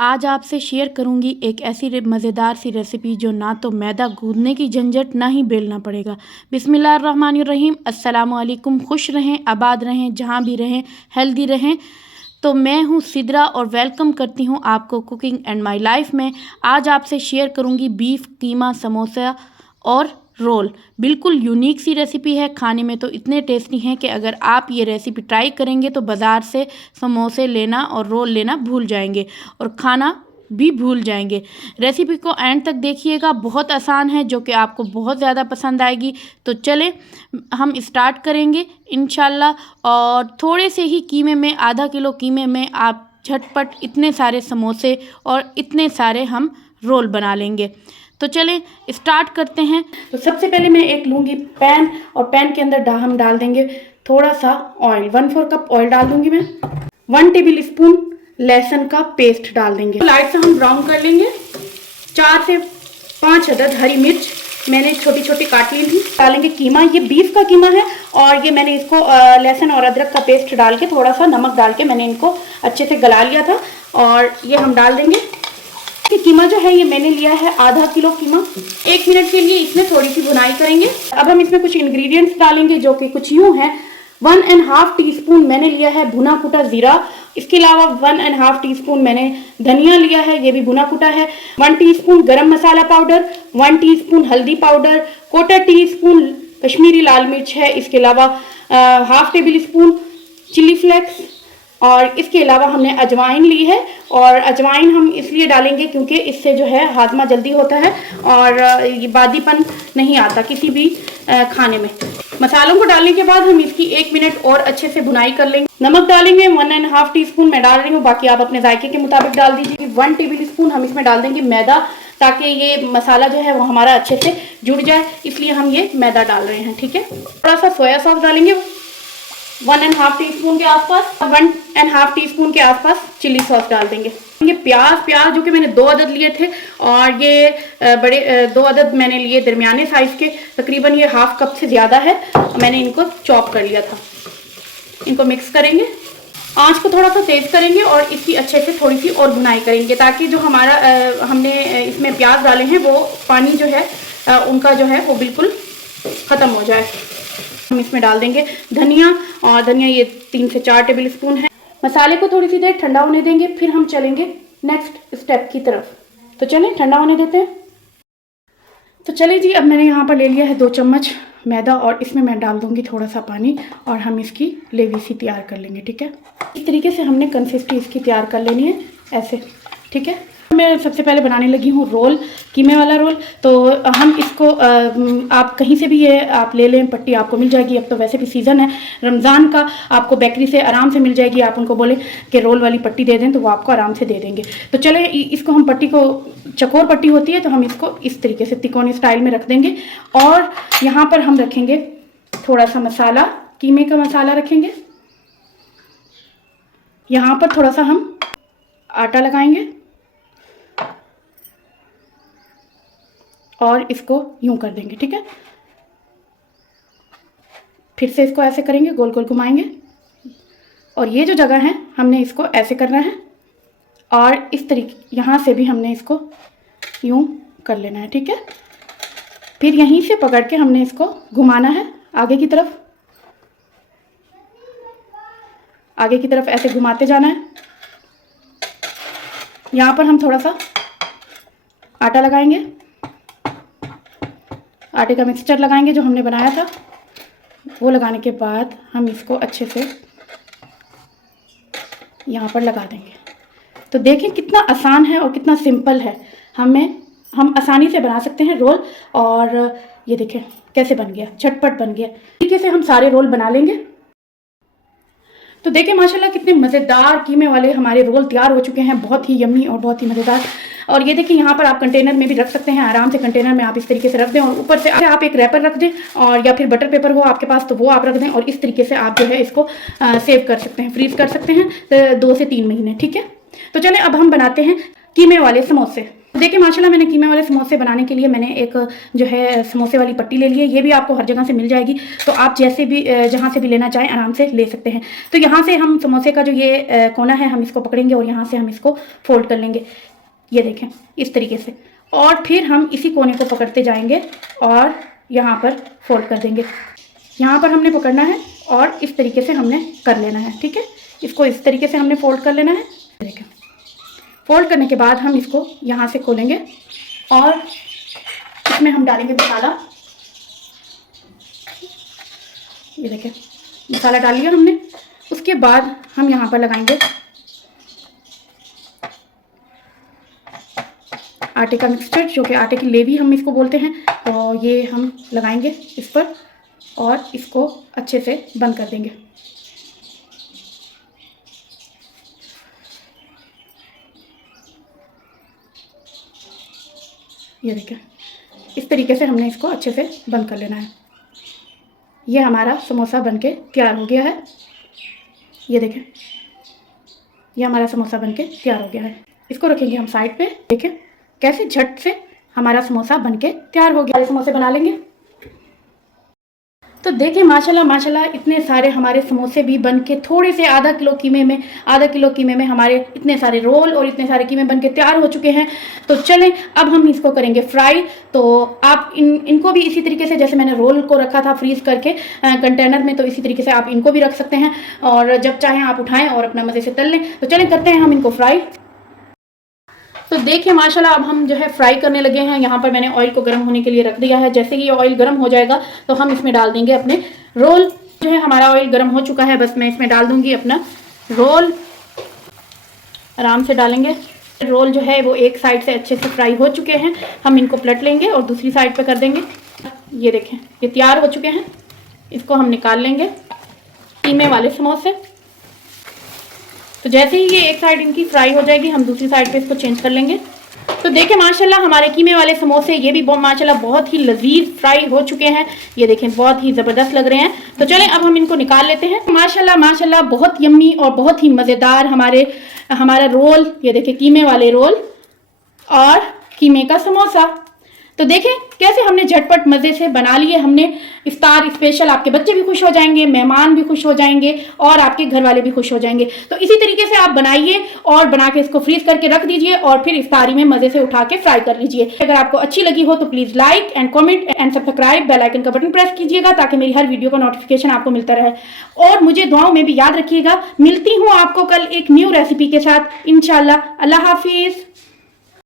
आज आपसे शेयर करूंगी एक ऐसी मज़ेदार सी रेसिपी जो ना तो मैदा गूंदने की झंझट ना ही बेलना पड़ेगा। बिस्मिल्लाहिर्रहमानिर्रहीम। अस्सलाम वालेकुम। खुश रहें, आबाद रहें, जहाँ भी रहें हेल्दी रहें। तो मैं हूँ सिद्रा और वेलकम करती हूँ आपको कुकिंग एंड माय लाइफ में। आज आपसे शेयर करूँगी बीफ कीमा समोसा और रोल। बिल्कुल यूनिक सी रेसिपी है, खाने में तो इतने टेस्टी हैं कि अगर आप ये रेसिपी ट्राई करेंगे तो बाज़ार से समोसे लेना और रोल लेना भूल जाएंगे और खाना भी भूल जाएंगे। रेसिपी को एंड तक देखिएगा, बहुत आसान है जो कि आपको बहुत ज़्यादा पसंद आएगी। तो चलें हम स्टार्ट करेंगे इंशाल्लाह। और थोड़े से ही कीमे में, आधा किलो कीमे में आप झटपट इतने सारे समोसे और इतने सारे हम रोल बना लेंगे। तो चलें स्टार्ट करते हैं। तो सबसे पहले मैं एक लूँगी पैन और पैन के अंदर हम डाल देंगे थोड़ा सा ऑयल। 1/4 कप ऑयल डाल दूँगी मैं। 1 टेबल स्पून लहसुन का पेस्ट डाल देंगे। तो लाइट से हम ब्राउन कर लेंगे। 4 से 5 अदद हरी मिर्च मैंने छोटी छोटी काट ली थी। डालेंगे कीमा, ये बीफ का कीमा है और ये मैंने इसको लहसुन और अदरक का पेस्ट डाल के थोड़ा सा नमक डाल के मैंने इनको अच्छे से गला लिया था और ये हम डाल देंगे। कीमा जो है ये मैंने लिया है आधा किलो कीमा। 1 मिनट के लिए इसमें थोड़ी सी भुनाई करेंगे। अब हम इसमें कुछ इंग्रेडिएंट्स डालेंगे जो कि कुछ यूं है। 1.5 टीस्पून मैंने लिया है भुना कुटा जीरा। इसके अलावा 1.5 टीस्पून मैंने धनिया लिया है, ये भी भुना कुटा है। 1 टीस्पून गरम मसाला पाउडर, 1 टीस्पून हल्दी पाउडर, 1/4 टीस्पून कश्मीरी लाल मिर्च है। इसके अलावा 1/2 टेबल स्पून चिली फ्लेक्स और इसके अलावा हमने अजवाइन ली है। और अजवाइन हम इसलिए डालेंगे क्योंकि इससे जो है हाजमा जल्दी होता है और ये बादीपन नहीं आता किसी भी खाने में। मसालों को डालने के बाद हम इसकी 1 मिनट और अच्छे से भुनाई कर लेंगे। नमक डालेंगे 1.5 टीस्पून मैं डाल रही हूँ, बाकी आप अपने जायके के मुताबिक डाल दीजिए। 1 टेबल स्पून हम इसमें डाल देंगे मैदा, ताकि ये मसाला जो है वो हमारा अच्छे से जुड़ जाए, इसलिए हम ये मैदा डाल रहे हैं। ठीक है। थोड़ा सा सोया सॉस डालेंगे 1.5 टीस्पून के आसपास। 1.5 टीस्पून के आसपास चिली सॉस डाल देंगे। ये प्याज जो कि मैंने 2 अदद लिए थे और ये बड़े 2 अदद मैंने लिए दरमियाने साइज के, तकरीबन ये 1/2 कप से ज़्यादा है। मैंने इनको चॉप कर लिया था। इनको मिक्स करेंगे, आंच को थोड़ा सा तेज करेंगे और इसकी अच्छे से थोड़ी सी और भुनाई करेंगे, ताकि जो हमारा हमने इसमें प्याज डाले हैं वो पानी जो है उनका जो है वो बिल्कुल ख़त्म हो जाए। हम इसमें डाल देंगे धनिया, और धनिया ये 3 से 4 टेबल स्पून है। मसाले को थोड़ी सी देर ठंडा होने देंगे, फिर हम चलेंगे नेक्स्ट स्टेप की तरफ। तो चलें ठंडा होने देते हैं। तो चलिए जी, अब मैंने यहाँ पर ले लिया है 2 चम्मच मैदा और इसमें मैं डाल दूँगी थोड़ा सा पानी और हम इसकी लेवी सी तैयार कर लेंगे। ठीक है। इस तरीके से हमने कंसिस्टेंसी इसकी तैयार कर लेनी है, ऐसे। ठीक है। मैं सबसे पहले बनाने लगी हूँ रोल, कीमे वाला रोल। तो हम इसको आप कहीं से भी ये आप ले लें, पट्टी आपको मिल जाएगी। अब तो वैसे भी सीज़न है रमज़ान का, आपको बेकरी से आराम से मिल जाएगी। आप उनको बोलें कि रोल वाली पट्टी दे दें तो वो आपको आराम से दे देंगे। तो चले इसको हम पट्टी को, चकोर पट्टी होती है तो हम इसको इस तरीके से तिकोनी स्टाइल में रख देंगे। और यहाँ पर हम रखेंगे थोड़ा सा मसाला, कीमे का मसाला रखेंगे। यहाँ पर थोड़ा सा हम आटा लगाएंगे और इसको यूं कर देंगे। ठीक है। फिर से इसको ऐसे करेंगे, गोल गोल घुमाएंगे और ये जो जगह है हमने इसको ऐसे करना है और इस तरीके यहाँ से भी हमने इसको यूं कर लेना है। ठीक है। फिर यहीं से पकड़ के हमने इसको घुमाना है आगे की तरफ, आगे की तरफ ऐसे घुमाते जाना है। यहाँ पर हम थोड़ा सा आटा लगाएंगे, आटे का मिक्सचर लगाएंगे जो हमने बनाया था। वो लगाने के बाद हम इसको अच्छे से यहाँ पर लगा देंगे। तो देखें कितना आसान है और कितना सिंपल है। हम आसानी से बना सकते हैं रोल। और ये देखें कैसे बन गया, झटपट बन गया। तरीके से हम सारे रोल बना लेंगे। तो देखें माशाल्लाह कितने मज़ेदार कीमे वाले हमारे रोल तैयार हो चुके हैं, बहुत ही यम्मी और बहुत ही मज़ेदार। और ये देखिए यहाँ पर आप कंटेनर में भी रख सकते हैं, आराम से कंटेनर में आप इस तरीके से रख दें और ऊपर से आप एक रैपर रख दें, और या फिर बटर पेपर हो आपके पास तो वो आप रख दें। और इस तरीके से आप जो है इसको सेव कर सकते हैं, फ्रीज कर सकते हैं 2 से 3 महीने। ठीक है। तो चलें अब हम बनाते हैं कीमे वाले समोसे। देखिए माशाल्लाह मैंने कीमे वाले समोसे बनाने के लिए मैंने एक जो है समोसे वाली पट्टी ले ली है। ये भी आपको हर जगह से मिल जाएगी, तो आप जैसे भी जहाँ से भी लेना चाहें आराम से ले सकते हैं। तो यहाँ से हम समोसे का जो ये कोना है हम इसको पकड़ेंगे और यहाँ से हम इसको फोल्ड कर लेंगे, ये देखें इस तरीके से। और फिर हम इसी कोने को पकड़ते जाएंगे और यहाँ पर फोल्ड कर देंगे। यहाँ पर हमने पकड़ना है और इस तरीके से हमने कर लेना है, ठीक है। इसको इस तरीके से हमने फोल्ड कर लेना है। देखें फोल्ड करने के बाद हम इसको यहाँ से खोलेंगे और इसमें हम डालेंगे मसाला। ये देखें मसाला डाल लिया हमने। उसके बाद हम यहाँ पर लगाएंगे आटे का मिक्सचर, जो कि आटे की लेवी हम इसको बोलते हैं। तो ये हम लगाएंगे इस पर और इसको अच्छे से बंद कर देंगे। ये देखें इस तरीके से हमने इसको अच्छे से बंद कर लेना है। ये हमारा समोसा बनके तैयार हो गया है। ये देखें ये हमारा समोसा बनके तैयार हो गया है। इसको रखेंगे हम साइड पे। देखें कैसे झट से हमारा समोसा बनके तैयार हो गया। समोसे बना लेंगे। तो देखिए माशाल्लाह माशाल्लाह इतने सारे हमारे समोसे भी बनके थोड़े से आधा किलो कीमे में हमारे इतने सारे रोल और इतने सारे कीमे बनके तैयार हो चुके हैं। तो चलें अब हम इसको करेंगे फ्राई। तो आप इनको भी इसी तरीके से, जैसे मैंने रोल को रखा था फ्रीज करके कंटेनर में, तो इसी तरीके से आप इनको भी रख सकते हैं और जब चाहें आप उठाएं और अपना मज़े से तल लें। तो चलें करते हैं हम इनको फ्राई। तो देखिए माशाल्लाह अब हम जो है फ्राई करने लगे हैं। यहाँ पर मैंने ऑयल को गर्म होने के लिए रख दिया है। जैसे ही ऑयल गर्म हो जाएगा तो हम इसमें डाल देंगे अपने रोल। जो है हमारा ऑयल गर्म हो चुका है, बस मैं इसमें डाल दूंगी अपना रोल। आराम से डालेंगे। रोल जो है वो एक साइड से अच्छे से फ्राई हो चुके हैं। हम इनको पलट लेंगे और दूसरी साइड पर कर देंगे। ये देखें ये तैयार हो चुके हैं। इसको हम निकाल लेंगे कीमे वाले समोसे। तो जैसे ही ये एक साइड इनकी फ्राई हो जाएगी हम दूसरी साइड पे इसको चेंज कर लेंगे। तो देखें माशाल्लाह हमारे कीमे वाले समोसे ये भी माशाल्लाह बहुत ही लजीज फ्राई हो चुके हैं। ये देखें बहुत ही ज़बरदस्त लग रहे हैं। तो चलें अब हम इनको निकाल लेते हैं। माशाल्लाह माशाल्लाह बहुत यम्मी और बहुत ही मज़ेदार हमारा रोल, ये देखें कीमे वाले रोल और कीमे का समोसा। तो देखें कैसे हमने झटपट मज़े से बना लिए। हमने इफ्तार स्पेशल, आपके बच्चे भी खुश हो जाएंगे, मेहमान भी खुश हो जाएंगे और आपके घर वाले भी खुश हो जाएंगे। तो इसी तरीके से आप बनाइए और बना के इसको फ्रीज करके रख दीजिए और फिर इफ्तारी में मज़े से उठा के फ्राई कर लीजिए। अगर आपको अच्छी लगी हो तो please like and comment and subscribe, bell icon का बटन प्रेस कीजिएगा ताकि मेरी हर वीडियो का नोटिफिकेशन आपको मिलता रहे। और मुझे दुआओं में भी याद रखिएगा। मिलती हूँ आपको कल एक न्यू रेसिपी के साथ इंशाल्लाह। अल्लाह हाफिज़।